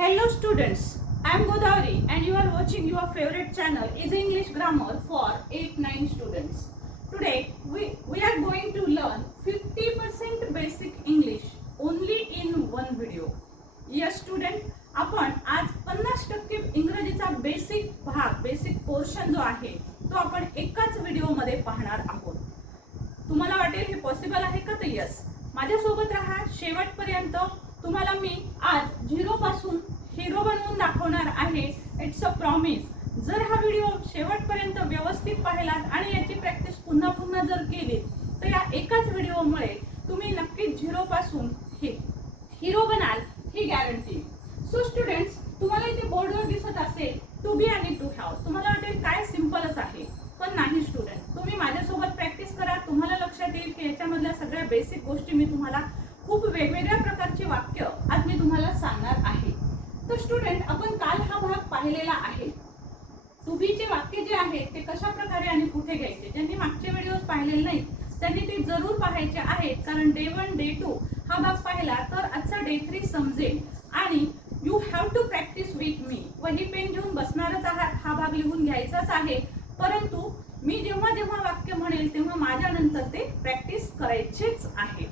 Hello students, I am Godavari and you are watching your favorite channel is English Grammar for 8-9 students. Today we, we are going to learn 50% basic English only in one video. Yes student, आपण आज पन्नास टक्के इंग्रजीचा basic भाग basic portion जो आहे तो आपण एकाच व्हिडिओमध्ये पाहणार आहोत तुम्हाला वाटेल हे पॉसिबल आहे का तर यस माझ्यासोबत राहा शेवटपर्यंत तुम्हाला मी आज झिरो पासून हिरो बनवून दाखवणार आहे. इट्स अ प्रॉमिस जर हा व्हिडिओ शेवटपर्यंत व्यवस्थित पाहिलात आणि याची प्रॅक्टिस पुन्हा पुन्हा जर केली तर या एकाच व्हिडिओमुळे तुम्ही नक्कीच झिरो पासून हे हिरो बनाल ही गॅरंटी सो स्टुडंट्स तुम्हाला इथे बोर्डवर दिसत असेल टू बी आणि टू हॅव तुम्हाला वाटेल काय सिम्पलच आहे पण नाही स्टुडंट तुम्ही माझ्यासोबत प्रॅक्टिस करा तुम्हाला लक्षात येईल की याच्यामधल्या सगळ्या बेसिक गोष्टी मी तुम्हाला खूप वेगवेगळ्या प्रकारची वाक्य आज मी तुम्हाला सांगणार आहे तर स्टुडंट आपण काल हा भाग आहे. टू बीचे वाक्य जे आहे ते कशा प्रकारे आणि कुठे घ्यायचे? ज्यांनी मागचे व्हिडिओज पाहिलेले नाहीत त्यांनी ते जरूर पाहायचे आहेत. कारण डे वन डे टू हा भाग पाहिला तर आजचा डे थ्री समजेल. आणि you have to practice with me वही पेन घेऊन बसणारच आहात हा भाग लिहून घ्यायचाच आहे. परंतु मी जेव्हा जेव्हा वाक्य म्हणेल तेव्हा माझ्यानंतर ते प्रॅक्टिस करायचेच आहे.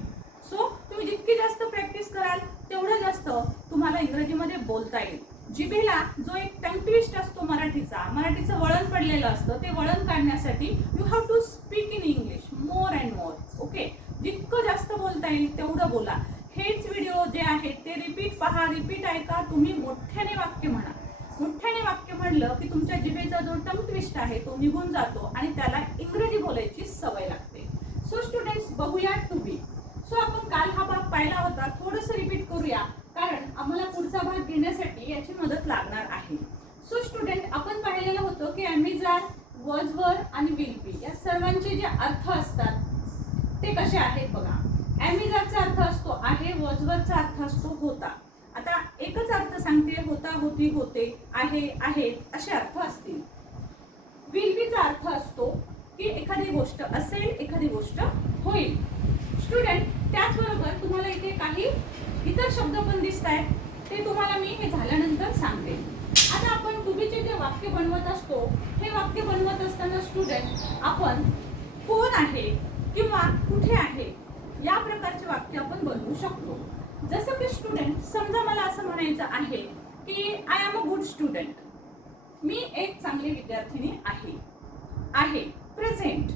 सो तुम्ही जितकी जास्त प्रॅक्टिस कराल तेवढं जास्त तुम्हाला इंग्रजीमध्ये बोलता येईल. जिभेला जो एक टंग ट्विस्ट असतो मराठीचा मराठीचं वळण पडलेलं असतं ते वळण काढण्यासाठी you have to speak in English more and more okay जितकं जास्त बोलता येईल तेवढं बोला हेच व्हिडिओ जे आहेत ते रिपीट पहा रिपीट ऐका तुम्ही मोठ्याने वाक्य म्हणा मोठ्याने वाक्य म्हणलं की तुमच्या जिभेचा जो टंग ट्विस्ट आहे तो निघून जातो आणि त्याला इंग्रजी बोलायची सवय लागते सो स्टुडंट्स बघूया टू बी सो आपण काल हा भाग पाहिला होता थोडस रिपीट करूया कारण आम्हाला पुढचा भाग घेण्यासाठी याची मदत लागणार आहे सो स्टुडंट आपण पाहिलेलं होतं की अमेझॉन वॉजवर आणि विल बी या सर्वांचे जे अर्थ असतात ते कसे आहेत बघा. अमेझॉनचा अर्थ असतो आहे वॉजवरचा अर्थ असतो होता. आता एकच अर्थ सांगते होता होती होते आहे आहेत असे अर्थ असतील. विल बीचा अर्थ असतो की एखादी गोष्ट असेल एखादी गोष्ट होईल. स्टुडंट त्याचबरोबर तुम्हाला इथे काही इतर शब्द पण दिसत आहेत ते तुम्हाला मी हे झाल्यानंतर सांगते. आता आपण टुबीचे जे वाक्य बनवत असतो हे वाक्य बनवत असताना स्टुडंट आपण कोण आहे? किंवा कुठे आहे या प्रकारचे वाक्य आपण बनवू शकतो. जसं की स्टुडंट समजा मला असं म्हणायचं आहे की I am a good student मी एक चांगली विद्यार्थिनी आहे. आहे प्रेझेंट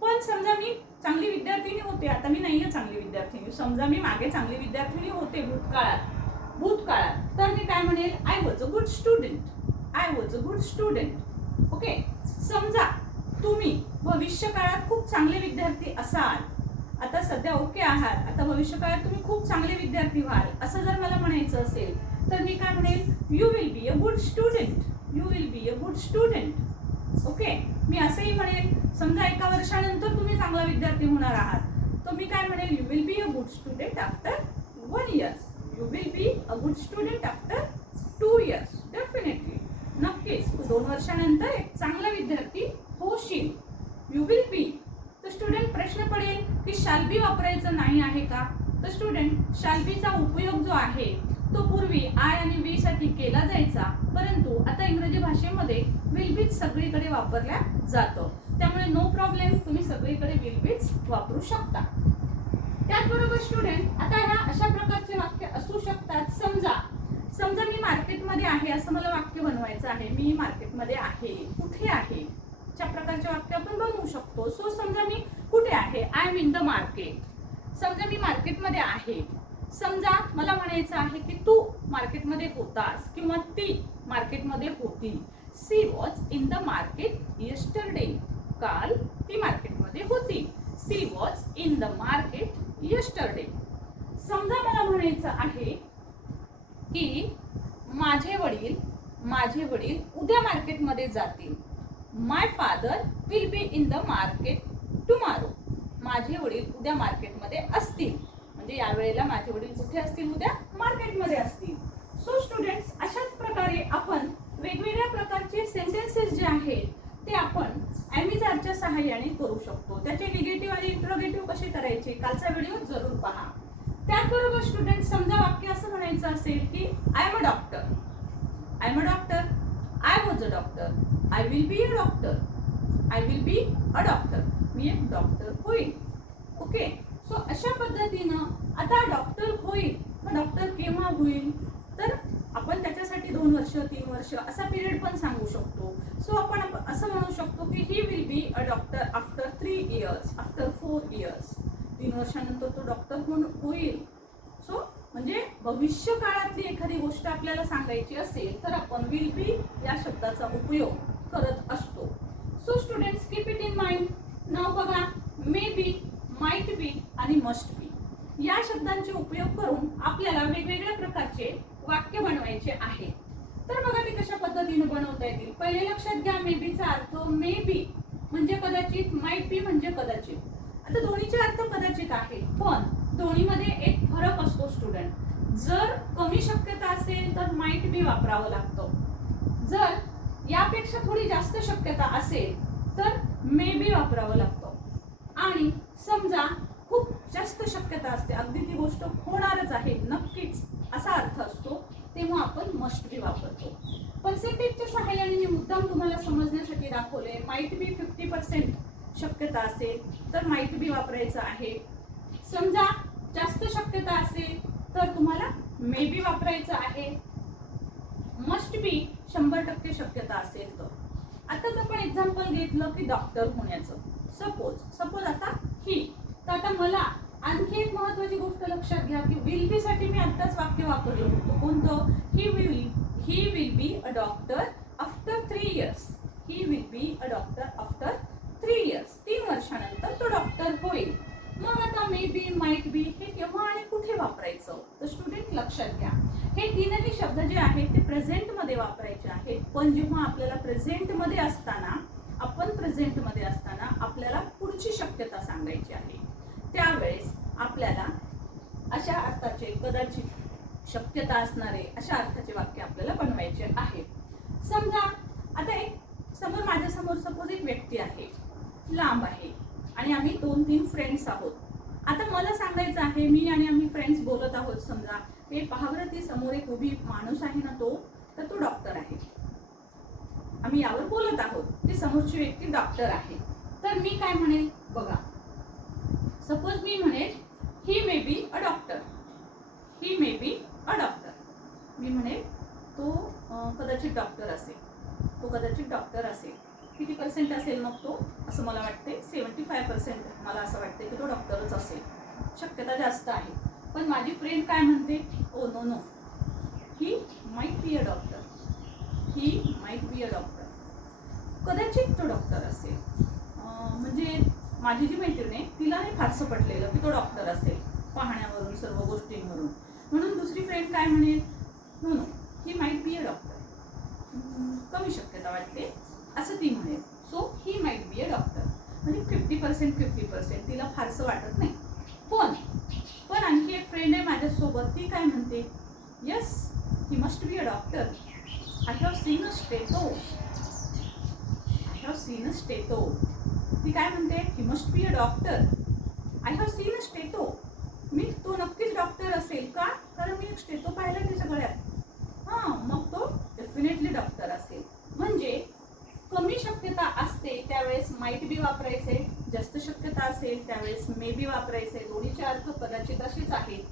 पण समजा मी चांगली विद्यार्थिनी होते आता मी नाहीये चांगली विद्यार्थिनी. समजा मी मागे चांगली विद्यार्थिनी होते भूतकाळात भूतकाळात. तर मी काय म्हणेल? I was a good student I was a good student okay समजा तुम्ही भविष्य काळात खूप चांगले विद्यार्थी असाल आता सध्या ओके आहात आता भविष्य काळात तुम्ही खूप चांगले विद्यार्थी व्हाल असं जर मला म्हणायचं असेल तर मी काय म्हणेल? You will be a good student you will be a good student okay मी असंही म्हणेल समजा एका वर्षानंतर तुम्ही चांगला विद्यार्थी होणार आहात तर मी काय म्हणेल? You will be a good student after one years you will be a good student after two years definitely नक्कीच. दोन वर्षानंतर एक चांगला विद्यार्थी होशील यू विल बी तर स्टुडंट प्रश्न पडेल की शाल्बी वापरायचं नाही आहे का? तर स्टुडंट शाल्बीचा उपयोग जो आहे तो पूर्वी आय आणि वी साठी केला जायचा. परंतु आता इंग्रजी भाषेमध्ये विल बीच सगळीकडे वापरल्या जातो. त्यामुळे नो प्रॉब्लेम तुम्ही सगळीकडे विल बीच वापरू शकता. त्याचबरोबर स्टुडंट आता ह्या अशा प्रकारचे वाक्य असू शकतात. समजा समजा मी मार्केटमध्ये आहे असं मला वाक्य बनवायचं आहे. मी मार्केटमध्ये आहे. कुठे आहे? अशा प्रकारचे वाक्य आपण बनवू शकतो. सो समजा मी कुठे आहे? I am in the market समजा मी मार्केटमध्ये आहे. समजा मला म्हणायचं आहे की तू मार्केटमध्ये होतास किंवा ती मार्केटमध्ये होती. She was in the market yesterday काल ती मार्केटमध्ये होती. She was in the market yesterday समजा मला म्हणायचं आहे की माझे वडील माझे वडील उद्या मार्केटमध्ये जातील. My father will be in the market tomorrow माझे वडील उद्या मार्केटमध्ये असतील. म्हणजे यावेळेला माझे वडील कुठे असतील? उद्या मार्केटमध्ये असतील. सो स्टुडंट्स अशाच प्रकारे आपण वेगवेगळ्या प्रकारचे सेंटेन्सेस जे आहेत ते आपण ॲमेझॉनच्या सहाय्याने करू शकतो. त्याचे निगेटिव्ह आणि इंट्रोगेटिव्ह कसे करायचे? कालचा व्हिडिओ जरूर पहा. त्याचबरोबर स्टुडंट समजा वाक्य असं म्हणायचं असेल की I am a doctor I am a doctor I was a doctor I will be a doctor I will be a doctor मी एक डॉक्टर होईल ओके सो अशा पद्धतीनं आता डॉक्टर होईल. मग डॉक्टर केव्हा होईल? तर आपण त्याच्यासाठी दोन वर्ष तीन वर्ष असा पिरियड पण सांगू शकतो. सो आपण असं म्हणू शकतो की he will be a doctor after three years after four years तीन वर्षानंतर तो डॉक्टर म्हणून होईल. सो म्हणजे भविष्य काळातली एखादी गोष्ट आपल्याला सांगायची असेल तर आपण विल बी या शब्दाचा उपयोग. करत असतो. So students keep it in mind नाव बघा. मे बी माइट बी आणि मस्ट बी या शब्दांचे उपयोग करून आपल्याला वेगवेगळ्या प्रकारचे वाक्य बनवायचे आहे. तर बघा ते कशा पद्धतीने बनवता येतील. पहिले लक्षात घ्या मे बीचा अर्थ मे बी म्हणजे कदाचित माइट बी म्हणजे कदाचित. आता दोन्हीचे अर्थ कदाचित आहे पण दोन्हीमध्ये एक फरक असतो स्टुडंट जर कमी शक्यता असेल तर माइट बी वापरावं लागतं. जर यापेक्षा थोडी जास्त शक्यता असेल तर मे बी वापरावं लागतं. आणि समजा खूप जास्त शक्यता असते अगदी ती गोष्ट होणारच आहे नक्कीच असा अर्थ असतो तेव्हा आपण मस्ट बी वापरतो. पर्सेंटेजच्या सहाय्याने मी मुद्दाम तुम्हाला समजण्यासाठी दाखवले माईट बी फिफ्टी पर्सेंट शक्यता असेल तर माईट बी वापरायचं आहे. समजा जास्त शक्यता असेल तर तुम्हाला मे बी वापरायचं आहे. मस्ट बी शंभर टक्के शक्यता असेल तर. आताच आपण एक्झाम्पल घेतलं की डॉक्टर होण्याचं. सपोज सपोज आता ही. तर आता मला आणखी एक महत्वाची गोष्ट लक्षात घ्या की विल बी साठी मी आत्ताच वाक्य वापरलं होतं. कोणतं? He will he will be a doctor after three years he will be a doctor after three years तीन वर्षानंतर तो डॉक्टर होईल. मग आता मे बी माईट बी हे केव्हा आणि कुठे वापरायचं? तर स्टुडंट लक्षात घ्या. हे तीनही शब्द जे आहेत ते प्रेझेंटमध्ये वापरायचे आहेत. पण जेव्हा आपल्याला प्रेझेंटमध्ये असताना आपण प्रेझेंटमध्ये असताना आपल्याला पुढची शक्यता सांगायची आहे. त्यावेळेस आपल्याला अशा अर्थाचे कदाचित शक्यता असणारे अशा अर्थाचे वाक्य आपल्याला बनवायचे आहे. समजा आता एक समोर माझ्यासमोर सपोज एक व्यक्ती आहे. लांब आहे. आम्ही दोन तीन फ्रेंड्स आहोत. आता मला सांगायचं आहे मी आणि आम्ही फ्रेंड्स बोलत आहोत समजा हे पहावरती समोर एक उभी माणूस आहे ना तो तर तो डॉक्टर आहे. आम्ही यावर बोलत आहोत ती समोरची व्यक्ती डॉक्टर आहे. तर मी काय म्हणेल? बघा. सपोज मी म्हणेल ही may be a doctor he may be a doctor मी म्हणेल तो कदाचित डॉक्टर असेल. तो कदाचित डॉक्टर असेल. किती पर्सेंट असेल मग तो? असं मला वाटते सेवन्टी फाय पर्सेंट मला असं वाटते की तो डॉक्टरच असेल. शक्यता जास्त आहे. पण माझी फ्रेंड काय म्हणते? ओ no no he might be a doctor he might be a doctor कदाचित तो डॉक्टर असेल. म्हणजे माझी जी मैत्रीण आहे तिला नाही फारसं पटलेलं की तो डॉक्टर असेल. पाहण्यावरून सर्व गोष्टींवरून. म्हणून दुसरी फ्रेंड काय म्हणेल? No no he might be a doctor कमी शक्यता वाटते. असं ती म्हणेल. So he might be a doctor म्हणजे फिफ्टी पर्सेंट फिफ्टी पर्सेंट तिला फारसं वाटत नाही. पण पण आणखी एक फ्रेंड आहे माझ्यासोबत ती काय म्हणते? Yes he must be a doctor I have seen a stetho I have seen a stetho ती काय म्हणते? He must be a doctor I have seen a stetho मी तो नक्कीच डॉक्टर असेल का? कारण मी एक स्टेटो पाहिला त्याच्या गळ्यात. हां मग तो डेफिनेटली डॉक्टर असेल. म्हणजे शक्यता असते त्यावेळेस माईट बी वापरायचे. जास्त शक्यता असेल त्यावेळेस मे बी वापरायचे. दोन्हीचे अर्थ कदाचित असेच आहेत.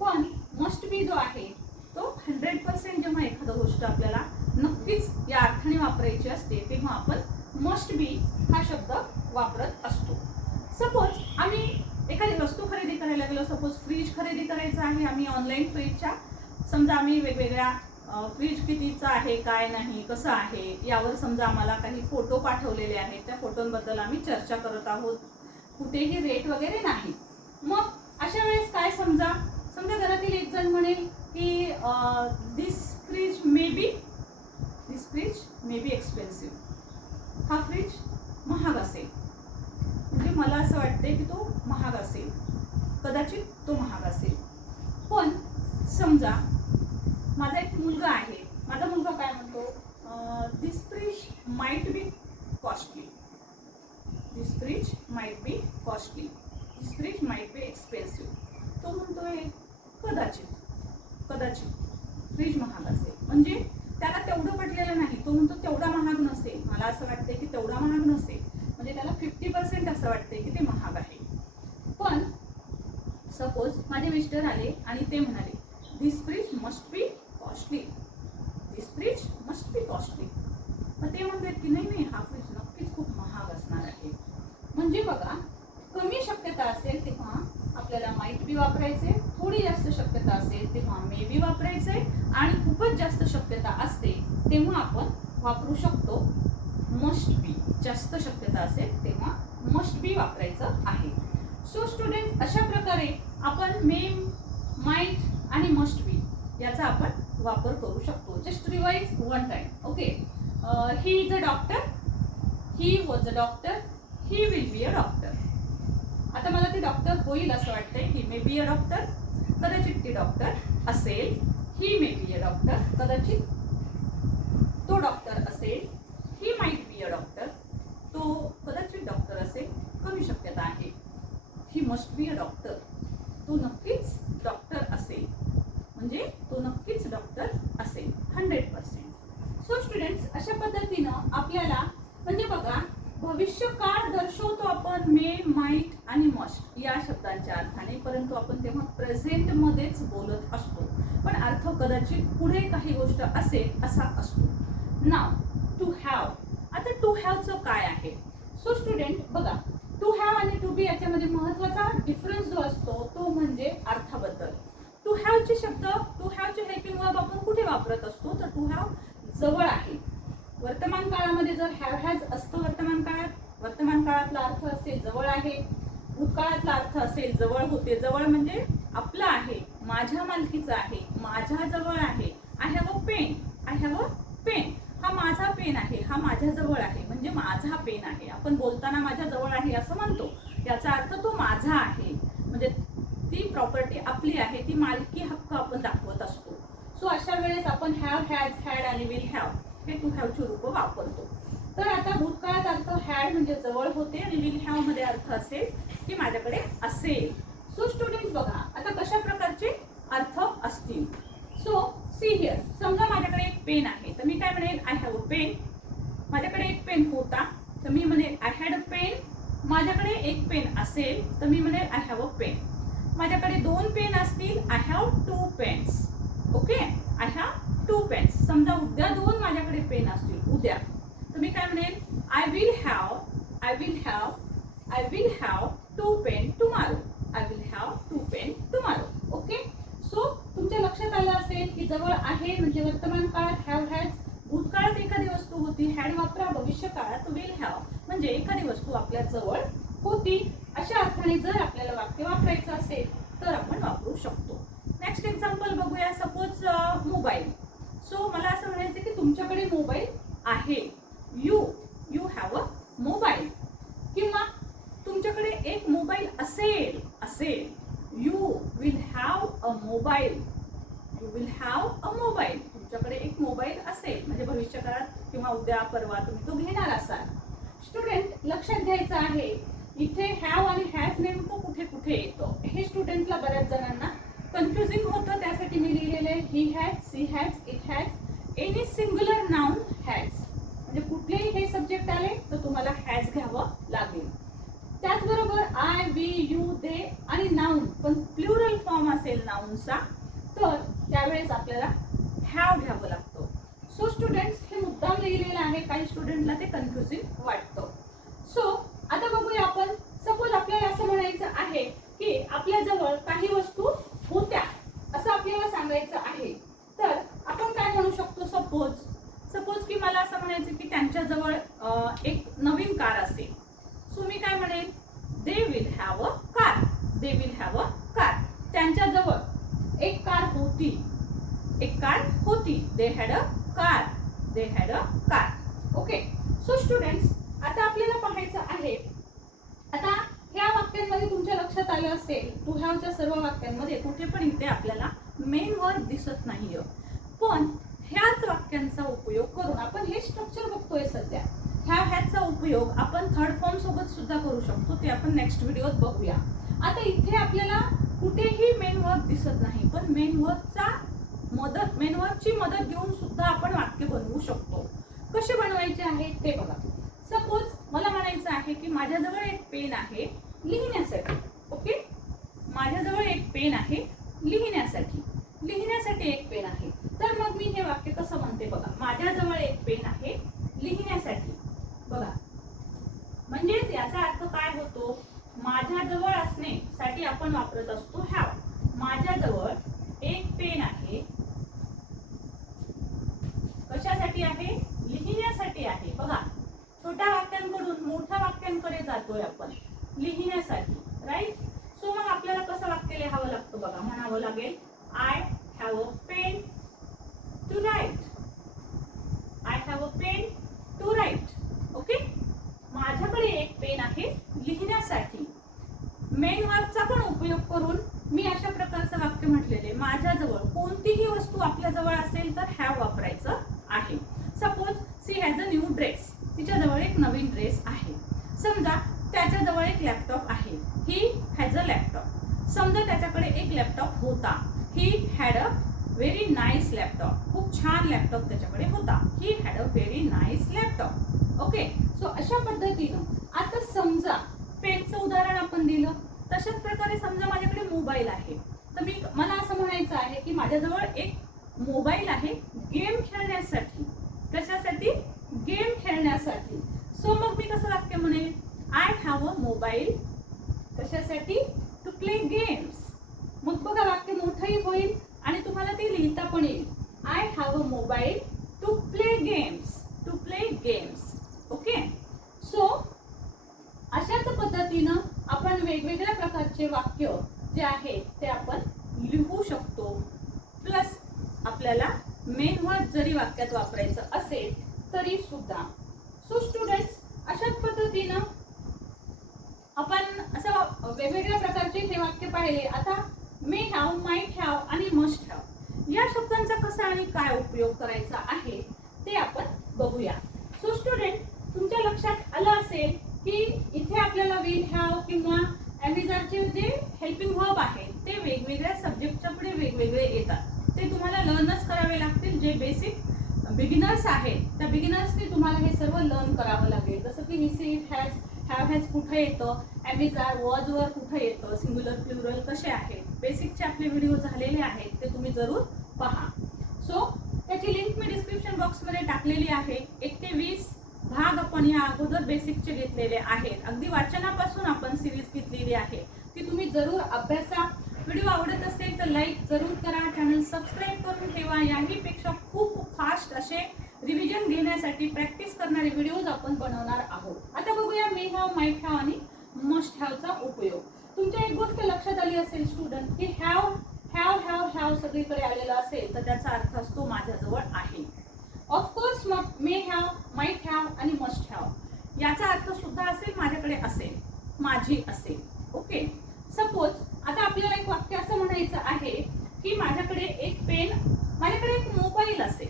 पण मस्ट बी जो आहे तो हंड्रेड पर्सेंट जेव्हा एखादं गोष्ट आपल्याला नक्कीच या अर्थाने वापरायची असते तेव्हा आपण मस्ट बी हा शब्द वापरत असतो. सपोज आम्ही एखादी वस्तू खरेदी करायला गेलो सपोज फ्रीज खरेदी करायचं आहे आम्ही ऑनलाईन फ्रीजच्या समजा आम्ही वेगवेगळ्या फ्रीज कितीचा आहे काय नाही कसं आहे यावर समजा आम्हाला काही फोटो पाठवलेले आहेत. त्या फोटोंबद्दल आम्ही चर्चा करत आहोत. कुठेही रेट वगैरे नाही. मग अशा वेळेस काय समजा? समजा घरातील एक जण म्हणेल की this fridge may be this fridge may be x हा फ्रीज महाग असेल म्हणजे मला असं वाटते की तो महाग असेल कदाचित तो महाग असेल पण समजा माझा एक मुलगा आहे माझा मुलगा काय म्हणतो this fridge might be costly this fridge might be costly this fridge might be expensive तो म्हणतोय कदाचित कदाचित फ्रीज महाग असेल म्हणजे त्याला तेवढं पटलेलं नाही तो म्हणतो तेवढा महाग नसेल मला असं वाटतंय की तेवढा महाग नसेल म्हणजे त्याला फिफ्टी पर्सेंट असं वाटतंय की ते महाग आहे पण सपोज माझे मिस्टर आले आणि ते म्हणाले this fridge must be costly this fridge must be costly मग ते म्हणतात की नाही नाही हा फ्रीज नक्कीच खूप महाग असणार आहे. म्हणजे बघा कमी शक्यता असेल तेव्हा आपल्याला माईट बी वापरायचे थोडी जास्त शक्यता असेल तेव्हा मे बी वापरायचे आणि खूपच जास्त शक्यता असते तेव्हा आपण वापरू शकतो मस्ट बी जास्त शक्यता असेल तेव्हा मस्ट बी वापरायचं आहे. सो स्टुडंट अशा प्रकारे आपण मे माइट आणि मस्ट बी याचा आपण वापर करू शकतो. Just revise one time okay he is a doctor he was a doctor he will be a doctor आता मला ती डॉक्टर होईल असं वाटतंय. ही मे बी अ डॉक्टर कदाचित ती डॉक्टर असेल. ही मे बी अ डॉक्टर कदाचित तो डॉक्टर असेल ही माईट बी अ डॉक्टर तो कदाचित डॉक्टर असेल कमी शक्यता आहे ही मस्ट बी अ डॉक्टर तो नक्कीच डॉक्टर असेल म्हणजे तो नक्कीच डॉक्टर असेल हंड्रेड पर्सेंट सो स्टुडंट्स अशा पद्धतीनं आपल्याला म्हणजे बघा भविष्य काळ दर्शवतो आपण मे माईट आणि मस्ट या शब्दांच्या अर्थाने परंतु आपण तेव्हा प्रेझेंट बोलत असतो. पण अर्थ कदाचित पुढे काही गोष्ट असेल असा असतो. नाव टू हॅव आता टू हॅवचं काय आहे? सो स्टुडंट बघा. टू हॅव आणि टू बी याच्यामध्ये महत्त्वाचा डिफरन्स जो असतो तो म्हणजे अर्थाबद्दल. टू हॅवचे शब्द टू हॅवचे हेल्पिंग वर्ब आपण कुठे वापरत असतो तर टू हॅव जवळ आहे. वर्तमान काळामध्ये जर हॅव हॅज असतं वर्तमान काळात वर्तमान काळातला अर्थ असेल जवळ आहे. भूतकाळातला अर्थ असेल जवळ होते. जवळ म्हणजे आपलं आहे. माझ्या मालकीचं आहे माझ्याजवळ आहे. I have a pen I have a pen हा माझा पेन आहे हा माझ्याजवळ आहे. म्हणजे माझा पेन आहे. आपण बोलताना माझ्याजवळ आहे असं म्हणतो. याचा अर्थ तो माझा आहे. म्हणजे ती प्रॉपर्टी आपली आहे ती मालकी हक्क आपण दाखवत असतो. सो अशा वेळेस आपण हॅव हॅज हॅड आणि विल हॅव हे टू हॅवची रूप वापरतो. तर आता भूतकाळात अर्थ हॅड म्हणजे जवळ होते आणि विल हॅवमध्ये अर्थ असेल की माझ्याकडे असेल. सो स्टुडंट बघा आता कशा प्रकारचे अर्थ असतील? सो सी हिअर समजा माझ्याकडे एक पेन आहे. तर मी काय म्हणेल? आय हॅव अ पेन माझ्याकडे एक पेन होता. तर मी म्हणेल आय हॅड अ पेन माझ्याकडे एक पेन असेल तर मी म्हणेल आय हॅव अ पेन माझ्याकडे दोन पेन असतील I have two pens okay I have two pens समजा उद्या दोन माझ्याकडे पेन असतील उद्या. तर मी काय म्हणेल? I will have I will have I will have two pen tomorrow I will have two pen tomorrow okay so तुमच्या लक्षात आलं असेल की जवळ आहे म्हणजे वर्तमान काळात हॅव हॅज भूतकाळात एखादी वस्तू होती हॅड वापरा भविष्य काळात विल हॅव म्हणजे एखादी वस्तू आपल्या जवळ होती. अशा अर्थाने जर आपल्याला वाक्य वापरायचं असेल तर आपण वापरू शकतो. नेक्स्ट एक्झाम्पल बघूया. सपोज मोबाईल सो मला असं म्हणायचं की तुमच्याकडे मोबाईल आहे you you have a mobile किंवा तुमच्याकडे एक मोबाईल असेल असेल you will have a mobile you will have a mobile तुमच्याकडे एक मोबाईल असेल म्हणजे भविष्य काळात किंवा उद्या परवा तुम्ही तो घेणार असाल. स्टुडंट लक्षात घ्यायचं आहे इथे हॅव आणि हॅज नेमकं कुठे कुठे येतं हे स्टुडंटला बऱ्याच जणांना कन्फ्युजिंग होतं त्यासाठी मी लिहिलेलं आहे he has she has it has any singular noun has म्हणजे कुठलेही हे सब्जेक्ट आले तर तुम्हाला हॅज घ्यावं लागेल त्याचबरोबर आय वी यू दे आणि नाऊन पण प्लुरल फॉर्म असेल नाऊनचा तर त्यावेळेस आपल्याला हॅव घ्यावं लागतं सो स्टुडंट्स हे मुद्दाम लिहिलेलं आहे काही स्टुडंटला ते कन्फ्युजिंग वाटतं सो आता बघूया आपण सपोज आपल्याला असं म्हणायचं आहे की आपल्याजवळ काही वस्तू होत्या असं आपल्याला सांगायचं आहे तर आपण काय म्हणू शकतो सपोज सपोज की मला असं म्हणायचं की त्यांच्याजवळ अं, एक नवीन कार असेल सो मी काय म्हणेन they will have a car they will have a car त्यांच्याजवळ एक कार होती एक कार होती they had a car they had a car okay so students आता आपल्याला पाहायचं आहे. आता ह्या वाक्यांमध्ये तुमच्या लक्षात आलं असेल टू हॅवच्या सर्व वाक्यांमध्ये कुठे पण इथे आपल्याला मेन वर्ड दिसत नाहीये. पण ह्याच वाक्यांचा उपयोग करून आपण हे स्ट्रक्चर बघतोय सध्या. ह्या ह्याचा उपयोग आपण थर्ड फॉर्म सोबत सुद्धा करू शकतो ते आपण नेक्स्ट व्हिडिओत बघूया. आता इथे आपल्याला कुठेही मेन वर्क दिसत नाही पण मेन वर्कचा मदत मेन वर्कची मदत घेऊन सुद्धा आपण वाक्य बनवू शकतो. कसे बनवायचे आहे ते बघा. सपोज मला म्हणायचं आहे की माझ्याजवळ एक पेन आहे लिहिण्यासाठी. ओके माझ्याजवळ एक पेन आहे लिहिण्यासाठी. लिहिण्यासाठी एक पेन आहे. तर मग मी हे वाक्य कसं म्हणते बघा. माझ्याजवळ एक पेन आहे लिहिण्यासाठी. बघा. म्हणजेच याचा अर्थ काय होतो? माझ्याजवळ असणे साठी आपण वापरत असतो ह्या माझ्याजवळ एक पेन आहे कशासाठी आहे लिहिण्यासाठी आहे बघा छोट्या वाक्यांकडून मोठ्या वाक्यांकडे जातोय आपण लिहिण्यासाठी राईट सो मग आपल्याला कसं वाक्य लिहावं लागतं बघा म्हणावं लागेल I have a pen to write I have a pen to write okay माझ्याकडे एक पेन आहे लिहिण्यासाठी मेन वर्कचा पण उपयोग करून मी अशा प्रकारचं वाक्य म्हटलेले माझ्याजवळ कोणतीही वस्तू आपल्याजवळ असेल तर हॅव वापरायचं आहे suppose she has a new dress तिच्याजवळ एक नवीन ड्रेस आहे. समजा त्याच्याजवळ एक लॅपटॉप आहे. ही हॅज अ लॅपटॉप समजा त्याच्याकडे एक लॅपटॉप होता. He had a very nice laptop खूप छान लॅपटॉप त्याच्याकडे होता. He had a very nice laptop okay so अशा पद्धतीनं आता समजा पेनचं उदाहरण आपण दिलं तशाच प्रकारे समजा माझ्याकडे मोबाईल आहे तर मी मला असं म्हणायचं आहे की माझ्याजवळ एक मोबाईल आहे गेम खेळण्यासाठी कशासाठी गेम खेळण्यासाठी सो मग मी कसं वाक्य म्हणेन आय हॅव अ मोबाईल कशासाठी टू प्ले गेम्स मग बघा वाक्य मोठंही होईल आणि तुम्हाला ते लिहिता पण येईल I have a mobile to play games to play games okay so अशाच पद्धतीनं आपण वेगवेगळ्या प्रकारचे वाक्य जे आहेत ते आपण लिहू शकतो प्लस आपल्याला मेन वर्ड जरी वाक्यात वापरायचं असेल तरी सुद्धा सो स्टुडंट्स अशाच पद्धतीनं आपण असं वेगवेगळ्या प्रकारचे हे वाक्य पाहिले आता मे हॅव माईट हॅव आणि मस्ट हॅव या शब्दांचा कसा आणि काय उपयोग करायचा आहे ते आपण बघूया सो स्टुडंट तुमच्या लक्षात आलं असेल की इथे आपल्याला विल हॅव किंवा ॲमेझॉनचे जे हेल्पिंग वर्ब आहेत ते वेगवेगळ्या सब्जेक्टच्या पुढे वेगवेगळे येतात ते तुम्हाला लर्नच करावे लागतील जे बेसिक बिगिनर्स आहेत त्या बिगिनर्सनी तुम्हाला हे सर्व लर्न करावं लागेल. जसं की हिसी हॅज हॅव हॅज कुठं येतं ॲमेझॉन वॉजवर कुठे येतं सिंग्युलर प्लुरल कसे आहेत बेसिकचे आपले व्हिडिओ झालेले आहेत ते तुम्ही जरूर पहा. सो त्याची लिंक मी डिस्क्रिप्शन बॉक्समध्ये टाकलेली आहे. एक ते वीस भाग आपण या अगोदर बेसिकचे घेतलेले आहेत. अगदी वाचनापासून आपण सिरीज घेतलेली आहे. ती तुम्ही जरूर अभ्यासा. व्हिडिओ आवडत असेल तर लाईक जरूर करा चॅनल सबस्क्राईब करून ठेवा. याहीपेक्षा खूप फास्ट असे रिव्हिजन घेण्यासाठी प्रॅक्टिस करणारे व्हिडिओज आपण बनवणार आहोत. आता बघूया मे हॅव माय हॅव आणि मस्ट हॅवचा उपयोग. तुमच्या एक गोष्ट लक्षात आली असेल स्टुडंट की हॅव हॅव हॅव हॅव सगळीकडे आलेला असेल तर त्याचा अर्थ असतो माझ्याजवळ आहे. ऑफकोर्स मग मे हॅव माईट हॅव आणि मस्ट हॅव याचा अर्थ सुद्धा असेल माझ्याकडे असेल माझी असेल ओके सपोज आता आपल्याला एक वाक्य असं म्हणायचं आहे की माझ्याकडे एक पेन माझ्याकडे एक मोबाईल असेल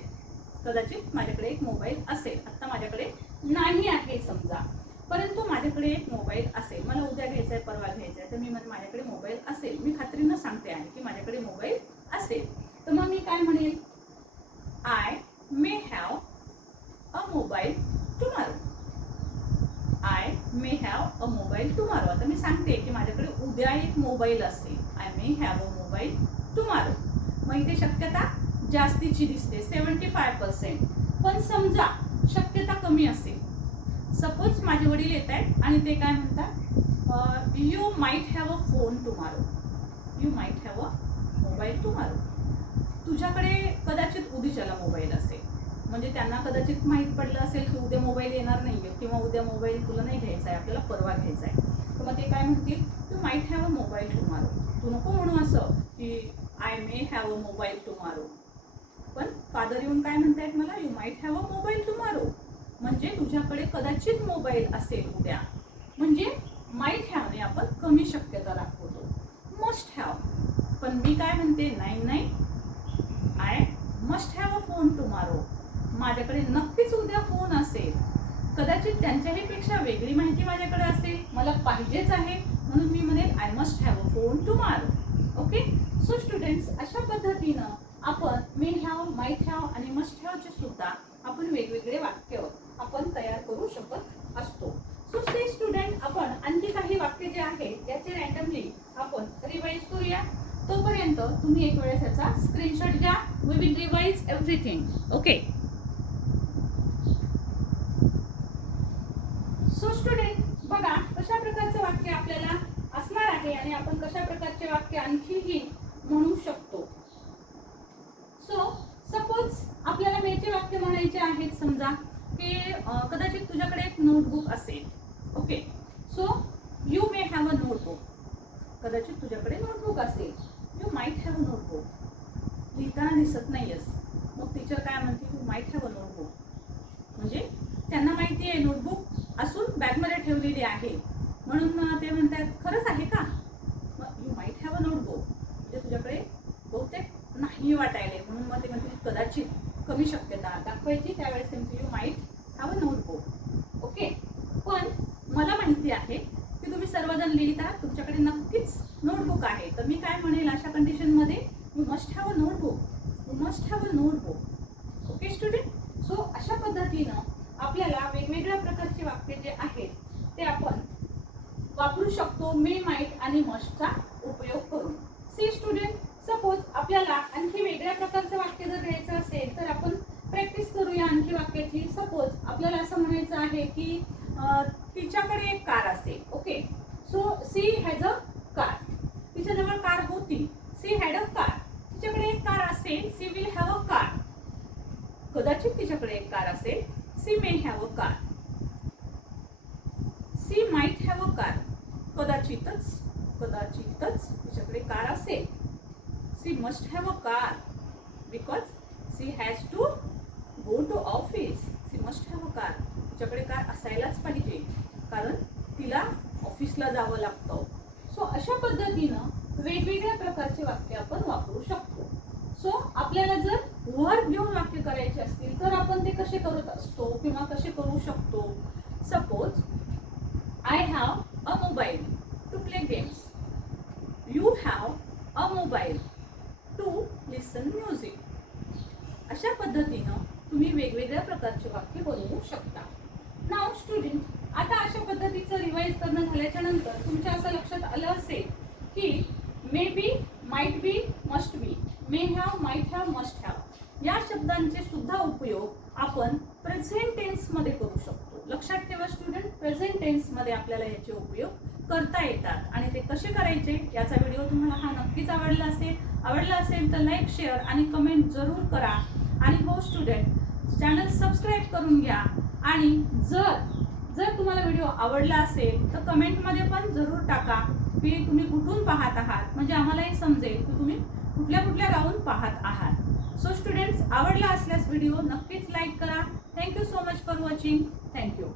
कदाचित माझ्याकडे एक मोबाईल असेल आता माझ्याकडे नाही आहे समजा परंतु माझ्याकडे एक मोबाईल असेल मला उद्या घ्यायचा आहे परवा घ्यायचा आहे तर मी म्हणेन माझ्याकडे मोबाईल असेल मी खात्रीनं सांगते आहे की माझ्याकडे मोबाईल असेल तर मग मी काय म्हणेल I may have a mobile tomorrow I may have a mobile tomorrow आता मी सांगते की माझ्याकडे उद्या एक मोबाईल असेल I may have a mobile tomorrow मग इथे शक्यता जास्तीची दिसते सेवन्टी फाय पर्सेंट पण समजा शक्यता कमी असेल. सपोज माझे वडील येत आहेत आणि ते काय म्हणतात you might have a phone tomorrow you might have a mobile tomorrow तुझ्याकडे कदाचित उद्याच्याला मोबाईल असेल. म्हणजे त्यांना कदाचित माहीत पडलं असेल की उद्या मोबाईल येणार नाहीये किंवा उद्या मोबाईल तुला नाही घ्यायचा आहे आपल्याला परवा घ्यायचा आहे. तर मग ते काय म्हणतील तू might have a mobile tomorrow तू नको म्हणू असं की I may have a mobile tomorrow पण फादर येऊन काय म्हणतायत मला? You might have a mobile tomorrow म्हणजे तुझ्याकडे कदाचित मोबाईल असेल उद्या. म्हणजे माईट हॅवने आपण कमी शक्यता दाखवतो. मस्ट हॅव पण मी काय म्हणते? नाही नाही. I must have a phone tomorrow माझ्याकडे नक्कीच उद्या फोन असेल. कदाचित त्यांच्याही पेक्षा वेगळी माहिती माझ्याकडे असेल. मला पाहिजेच आहे. म्हणून मी म्हणेल I must have a phone tomorrow okay so students अशा पद्धतीनं आपण मे हॅव माईट हॅव आणि मस्ट हॅवचे सुद्धा आपण वेगवेगळे वाक्य आपण तयार करू शकत असतो. सो ते स्टुडंट आपण आणखी काही वाक्य जे आहे त्याचे रँडमली आपण रिवाईज करूया. तोपर्यंत तुम्ही एक वेळेस याचा स्क्रीनशॉट घ्या. We will revise everything okay must हो. ओके स्टुडंट सो अशा पद्धतीनं आपल्याला वेगवेगळ्या प्रकारचे वाक्य जे आहेत ते आपण वापरू शकतो. मे माहीत आणि मस्टचा उपयोग करून सी स्टुडंट सपोज आपल्याला आणखी वेगळ्या प्रकारचं वाक्य जर घ्यायचं असेल तर आपण प्रॅक्टिस करूया आणखी वाक्याची सपोज आपल्याला असं म्हणायचं आहे की अं, तिच्याकडे एक कार असेल okay so she has a car तिच्याजवळ car होती सी हॅड अ कार तिच्याकडे एक कार असेल she will have a car कदाचित तिच्याकडे एक कार असेल she may have a car she might have a car कदाचितच कदाचितच तिच्याकडे कार असेल. She must have a car because she has to go to office she must have a car तिच्याकडे car असायलाच पाहिजे. कारण तिला ऑफिसला जावं लागतं. सो अशा पद्धतीनं वेगवेगळ्या प्रकारचे वाक्य आपण वापरू शकतो. सो आपल्याला जर वर्ब घेऊन वाक्य करायचे असतील तर आपण ते कसे करत असतो किंवा कसे करू शकतो? Suppose I have a mobile play games. Games you a a mobile to listen music अशा पद्धतीनं तुम्ही वेगवेगळ्या प्रकारचे वाक्य बनवू शकता. नाव स्टुडंट आता अशा पद्धतीचं रिवाईज करणं झाल्याच्यानंतर तुमच्या असं लक्षात आलं असेल की may be might be must be may have might have must have या शब्दांचे सुद्धा उपयोग आपण प्रेझेंट टेन्समध्ये करू शकतो. लक्षात ठेवा स्टुडंट प्रेझेंट टेन्समध्ये आपल्याला याचे उपयोग करता येतात आणि ते कसे करायचे याचा व्हिडिओ तुम्हाला हा नक्कीच आवडला असेल आवडला असेल तर लाईक शेअर आणि कमेंट जरूर करा. आणि हो स्टुडंट चॅनल सबस्क्राईब करून घ्या. आणि जर जर तुम्हाला व्हिडिओ आवडला असेल तर कमेंटमध्ये पण जरूर टाका की तुम्ही कुठून पाहत आहात. म्हणजे आम्हालाही समजेल की तुम्ही कुठल्या कुठल्या राहून पाहत आहात. सो स्टुडंट्स आवडला असल्यास व्हिडिओ नक्कीच लाईक करा. Thank you so much for watching thank you